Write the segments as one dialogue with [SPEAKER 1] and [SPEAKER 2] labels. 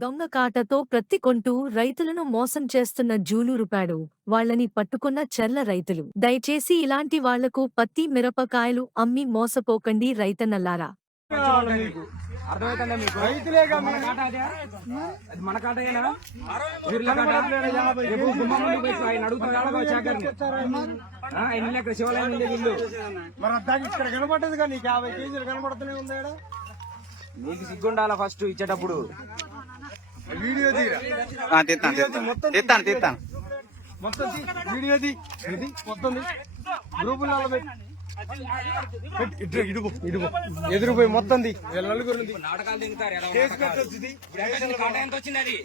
[SPEAKER 1] దొంగ కాటతో ప్రత్తి కొంటూ రైతులను మోసం చేస్తున్న జూలూరుపాడు వాళ్ళని పట్టుకున్న చెర్ల రైతులు. దయచేసి ఇలాంటి వాళ్ళకు పత్తి మిరపకాయలు అమ్మి మోసపోకండి రైతన్నల్లారా
[SPEAKER 2] శివాలయం ఇల్లు
[SPEAKER 3] మరి అద్దాకి ఇక్కడ కనబడ్డది కానీ నీకు యాభై కేజీలు కనబడుతూనే ఉంది ఈడ.
[SPEAKER 2] నీకు సిగ్గుండాలా ఫస్ట్ ఇచ్చేటప్పుడు?
[SPEAKER 4] తీస్తాను తీస్తాను తీస్తాను తీస్తాను
[SPEAKER 3] మొత్తం. వీడియో. ఇది మొత్తం. గ్రూపులలో ఇటు ఇడుగు ఇడుగు ఎదురుపోయి మొత్తం వీళ్ళ నలుగురు
[SPEAKER 2] వచ్చింది? కాట ఎంత వచ్చింది అది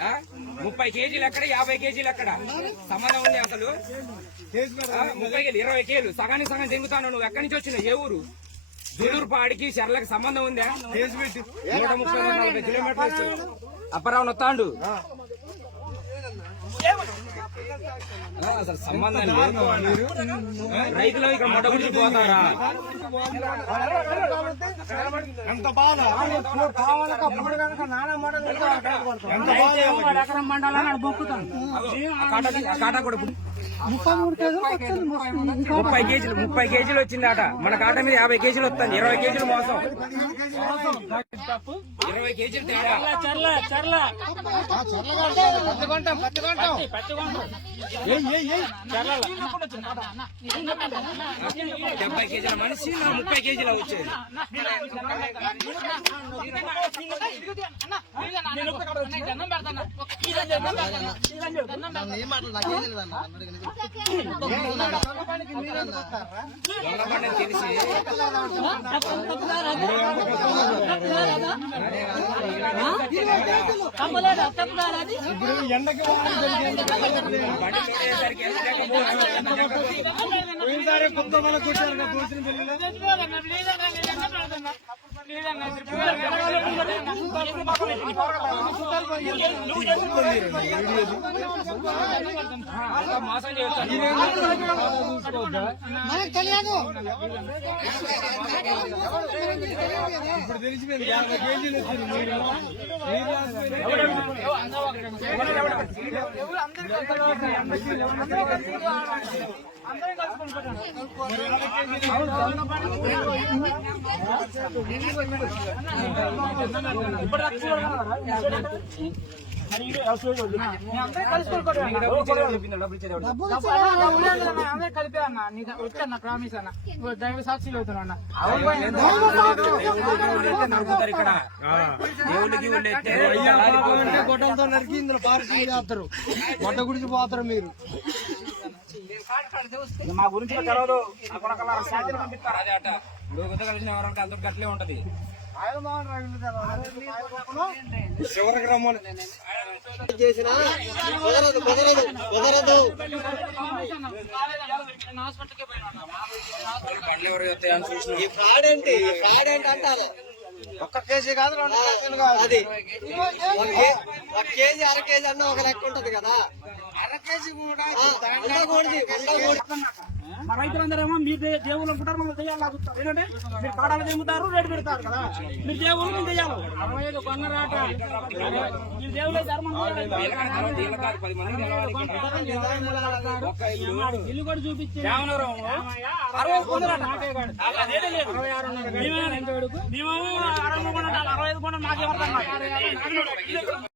[SPEAKER 2] ఆ? ముప్పై కేజీలు ఎక్కడ? యాభై కేజీలు ఎక్కడ? సంబంధం ఉంది అసలు. ముప్పై కేజీలు ఇరవై కేజీలు. సగానికి సగం తెంగుతాను నువ్వు. ఎక్కడి నుంచి వచ్చినావు? ఏ ఊరు? జూలూరు పాడికి చెర్లకు సంబంధం ఉందా? నూట ముప్పై నలభై కిలోమీటర్లు. అప్పరావు ఆ, అసలు సంబంధం లేదు. రైతులు ఇక్కడ మొట్ట గురించి పోతారా?
[SPEAKER 3] ఎంత బాధ. కావాలక అప్పుడు కనుక నానా మాటలు ఎంత బాధ.
[SPEAKER 2] ఆ కాటా ఆ కాటా కూడా ఇప్పుడు ముప్పై కేజీలు ముప్పై కేజీలు వచ్చిందట. మన కాట మీద యాభై కేజీలు వస్తుంది. ఇరవై కేజీలు మోసం. ఇరవై కేజీలు తేడా. డెబ్బై కేజీల మనిషి నా ముప్పై కేజీలు వచ్చేది. తెలిసి మూడు
[SPEAKER 3] పోయినసారి కొత్త మన కొట్టారు కదా
[SPEAKER 2] మనకు తెలియదు.
[SPEAKER 3] ఇప్పుడు తెలిసిపోయింది యాభై కేజీలు వచ్చింది మీరు మీరు కలుసుకుంటారు
[SPEAKER 2] డబ్బులు ఇచ్చేది నడుపుతారు ఇక్కడ దేవుళ్ళకి ఊళ్ళు
[SPEAKER 3] నరికి ఇందులో పార్కింగ్ చేస్తారు గొడ్డ గుడిచి పోతారు మీరు
[SPEAKER 2] మా గురించి శాంతిని పంపిస్తారు. అదే అట ఇప్పుడు కలిసిన ఎవరంటే అందరికి అట్లే ఉంటది.
[SPEAKER 3] చివరికి రమ్మని.
[SPEAKER 2] చూసిన
[SPEAKER 3] ఒక్క కేజీ కాదు రెండు కేజీలు కాదు
[SPEAKER 5] అది. ఒక కేజీ అర కేజీ అన్న ఒక లెక్క ఉంటది కదా.
[SPEAKER 6] మా రైతులందరేమో మీరు దే- దేవుళ్ళు అనుకుంటారు మమ్మల్ని దెయ్యాలు లాగుతారు. ఏంటంటే మీరు కాడాలు తెంగుతారు రేటు పెడతారు కదా. మీరు దేవుళ్ళు మీరు దెయ్యాలు. అరవై ఐదు కొన్నరాట మీరు దేవుళ్ళే
[SPEAKER 2] ఇల్లు.
[SPEAKER 6] కూడా చూపించి అరవై కొందరాట అరవై ఆరు మేమేమో అరవై కొన్నాడు అరవై ఐదు కొన్నాడు నాకేమర్థం కాదు